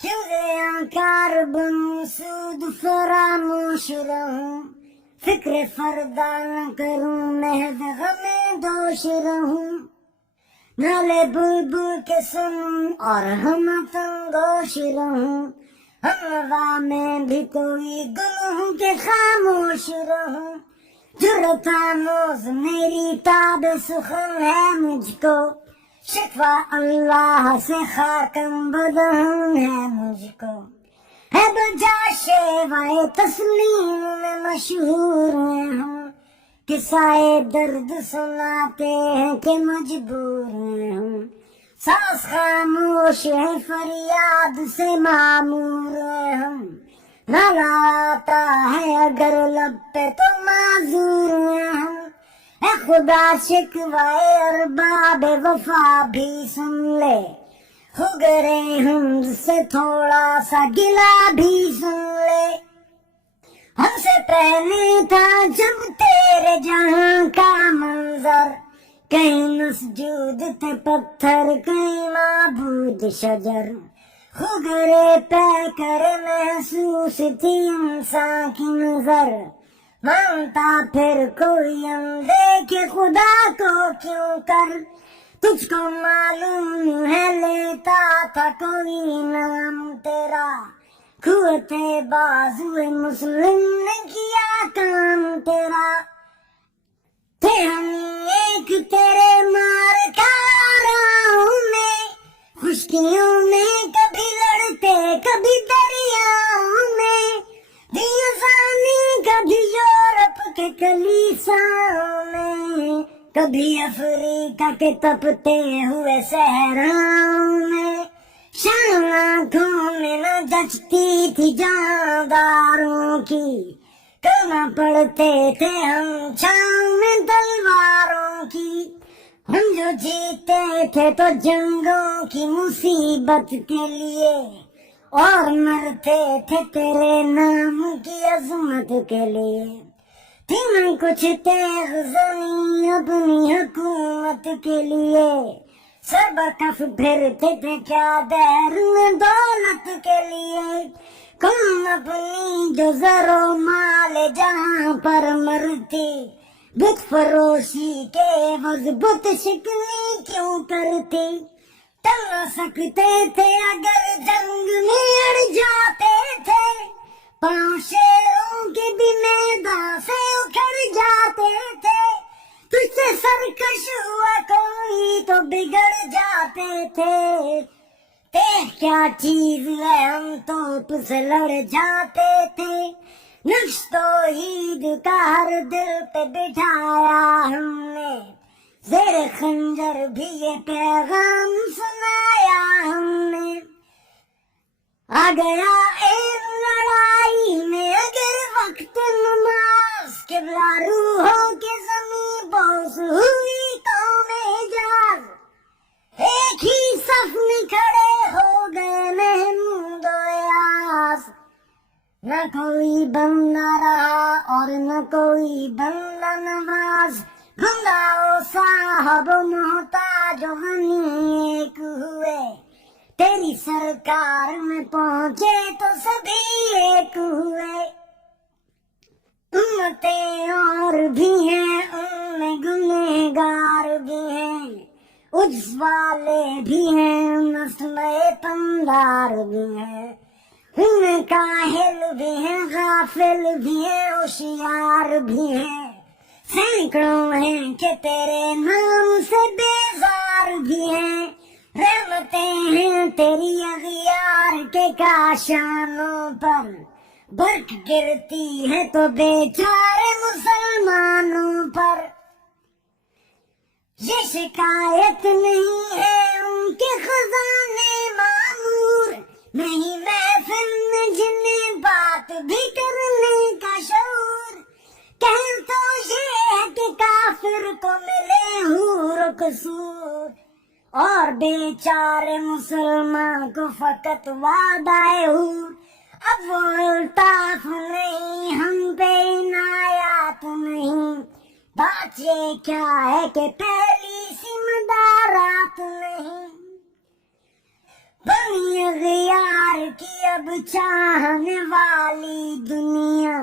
کیوں ریاکار بنوں سود فراموش رہوں، فکر فردا نہ کروں محض غم دوش رہوں، نالے بلبل کے سنوں اور ہم تنگوش رہوں، ہوا میں بھی کوئی گل ہوں کہ خاموش رہوں، جرأت آموز میری تاب سخن ہے مجھ کو، شکوہ اللہ سے خاکم بدہن ہے مجھ کو، ہے بجا شیوائے تسلیم میں مشہور ہیں ہم، قصائے درد سناتے ہیں کہ مجبور ہیں ہم، ساز خاموش ہے فریاد سے معمور ہیں ہم، نالا آتا ہے اگر لب پہ تو معذور ہیں ہم، اے خدا شکوائے ارباب وفا بھی سن لے، ہو گرے ہم سے تھوڑا سا گلا بھی سن لے، ہم سے پہلے تھا جب تیرے جہاں کا منظر، کہیں مسجود تھے پتھر کہیں معبود شجر، ہو گرے پہ کر محسوس تھی انسان کی نظر، مانتا پھر کوئی اندیکھے خدا کو کیوں کر، تجھ کو معلوم ہے لیتا تھا کوئی نام تیرا، قوتِ بازوئے مسلم نے کیا کام تیرا، تھے ہم ایک تیرے مار کاراؤں میں، خشکیوں میں کبھی لڑتے کبھی دریاؤں میں، دیوانی کبھی یورپ کے کلیساؤں میں، کبھی افریقہ کے تپتے ہوئے صحراؤں میں، شام آنکھوں میں نہ جچتی تھی جانداروں کی، کلمہ پڑھتے تھے ہم چھاؤں میں تلواروں کی، ہم جو جیتے تھے تو جنگوں کی مصیبت کے لیے، اور مرتے تھے تیرے نام کی عظمت کے لیے، تھی نہ کچھ تیغ زمین اپنی حکومت کے لیے، سر برکف پھرتے تھے کیا دیر میں دولت کے لیے، کم اپنی جو زر و مال جہاں پر مرتی، بت فروشی کے عوض بت شکنی کیوں کرتی، ٹل نہ سکتے تھے اگر جنگ میں اڑ جاتے تھے، پاؤں شیروں کے بھی میدان سے اکھڑ جاتے تھے، تجھ سے سرکش ہوا کوئی تو بگڑ جاتے تھے، کیا چیز ہے ہم تو تجھ سے لڑ جاتے تھے، نقش توحید کا ہر دل پہ بٹھایا ہم نے، زیر خنجر بھی یہ پیغام سنایا ہم نے، آ گیا ایک لڑائی میں اگر وقت نماز، قبلہ روحوں کے زمین بوس ہوئی قوم حجاز، ایک ہی صف میں کھڑے ہو گئے محمود و ایاز، نہ کوئی بندہ رہا اور نہ کوئی بندہ نواز، بندہ و صاحب و محتاج و غنی ایک ہوئے، تیری سرکار میں پہنچے تو سبھی ایک ہوئے، امتیں اور بھی ہیں ان میں گنہگار بھی ہیں، عجز والے بھی ہیں مسئلے پندار بھی ہیں، ان میں کاہل بھی ہیں غافل بھی ہیں ہوشیار بھی ہیں، سینکڑوں ہیں کہ تیرے نام سے بیزار بھی ہیں، رحمتیں ہیں تیری اغیار کے کاشانوں پر، برق گرتی ہے تو بیچارے مسلمانوں پر، یہ شکایت نہیں ہے ان کے خزانے معمور، نہیں محفل میں جنہیں بات بھی کرنے کا شعور، کہیں تو یہ ہے کہ کافر کو ملے حور و قصور، اور بیچارے مسلمان کو فقط وعدہ حور، اب وہ الطاف نہیں ہم پہ عنایات نہیں، بات یہ کیا ہے کہ پہلی سی مدارات نہیں، بنی اغیار اب چاہنے والی دنیا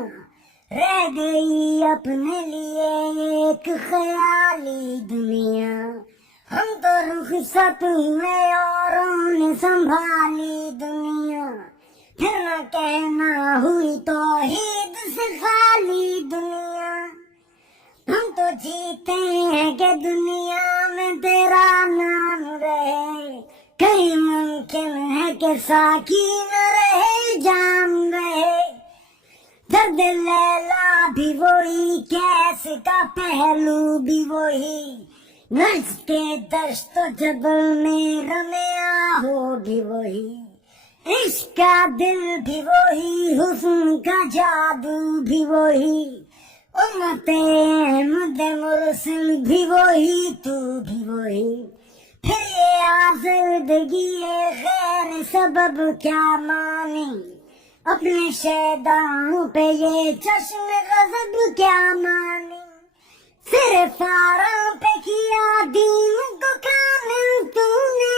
رہ گئی اپنے لیے ایک خیالی دنیا. ہم تو رخصت ہوئے اوروں نے سنبھالی دنیا. پھر نہ کہنا ہوئی توحید سے خالی دنیا. ہم تو جیتے ہیں کہ دنیا میں تیرا نام رہے. کہیں ممکن ہے کہ ساکی نہ رہے جام رہے. درد لیلا بھی وہی کیس کا پہلو بھی وہی. نچتے دشت و جبل میں رمیا ہو بھی وہی. عشق کا دل بھی وہی حسن کا جادو بھی وہی. امت احمد مرسل بھی وہی تو بھی وہی. پھر یہ آزردگی خیر سبب کیا مانی. اپنے شیداؤں پہ یہ چشم غضب کیا مانی. صرف آرام پہ کیا دین کو کامل تو نے.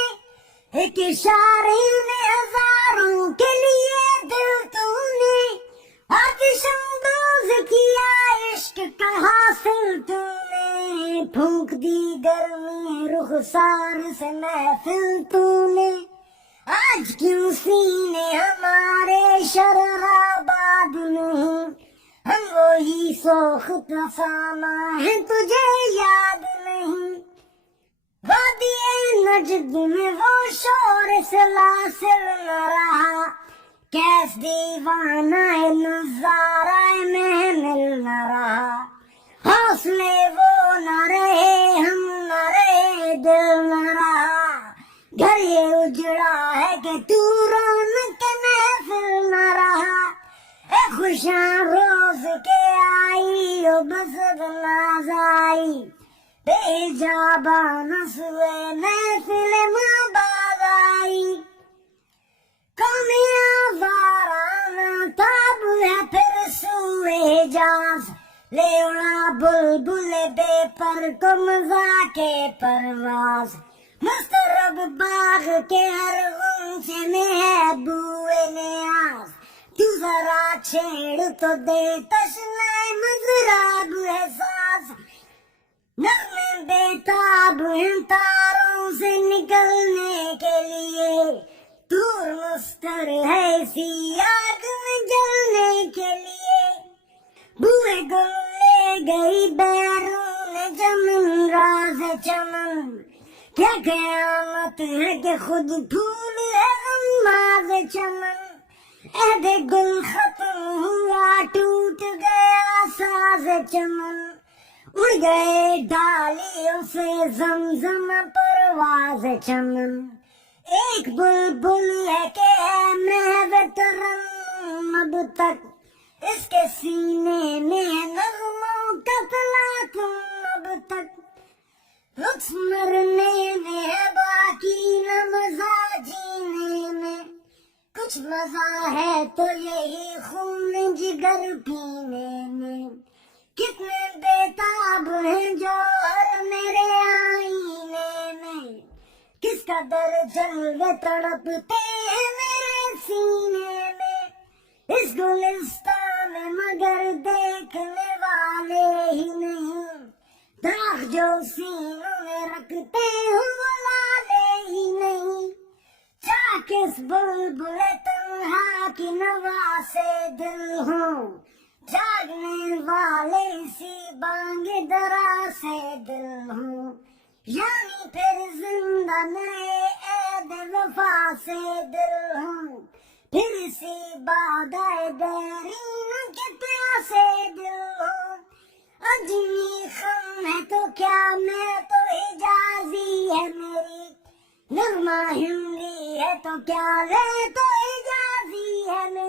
ایک اشارے میں ہزاروں کے لیے دل تو نے. آتش اندوز کیا عشق کا حاصل تو نے. پھونک دی گرمی رخسار سے محفل تو نے. آج کیوں سینے ہمارے شرر آباد نہیں. ہم وہی سوخت ساما ہے تجھے یاد نہیں. وادی نجد میں وہ شور سلاسل نہ رہا. کیس دیوانہ نظارہ محمل نہ رہا. حوصلے وہ نہ رہے ہم نہ رہے دل نہ رہا. گھر یہ اجڑا ہے کہ تو رونق محفل نہ رہا. اے خوشاں روز کے آئی او بسد ناز آئی. بے جابا نسوے محفل ماں باز آئی. قومی آوارانہ تاب ہے پھر سوئے حجاز. لے اڑا بلبل بے پر کو مزا کے پرواز. مسترب باغ کے ہر غنچے میں ہے بوئے نیاز. تو ذرا چھیڑ تو دے تشنہ مضراب احساس. نغمے بےتاب ہیں تاروں سے نکلنے کے لیے. دور مستر ہے اسی آگ میں جلنے کے لیے. بوئے گل لے گئی بیرون چمن راز چمن. کیا قیامت ہے کہ خود پھول ہے غماز چمن. عہد گل ختم ہوا ٹوٹ گیا ساز چمن. اڑ گئے ڈالیوں سے زمزم پرواز چمن. ایک بلبل ہے کہ ہے محو ترنم اب تک. اس کے سینے میں ہے نغموں کا تلاطم اب تک. لطف مرنے میں ہے باقی نہ مزہ جینے میں. کچھ مزہ ہے تو یہی خون جگر پینے میں. کتنے بےتاب ہیں جوہر میرے آئینے میں. کس قدر جلوے تڑپتے ہیں میرے سینے میں. اس گلستان میں مگر دیکھنے والے ہی نہیں. داغ جو سینوں میں رکھتے ہوں وہ لالے ہی نہیں. چاکس بلبل تنہا کی نوا سے دل ہوں. جاگنے والے اسی بانگ درا سے دل ہوں. یعنی پھر زندہ نئے عہد وفا سے دل ہوں. پھر اسی بادائے دیرین کے پیاسے دل ہوں. اجمی خم ہے تو کیا میں تو حجازی ہے میری. نغمہ ہندی ہے تو کیا لے تو حجازی ہے میری.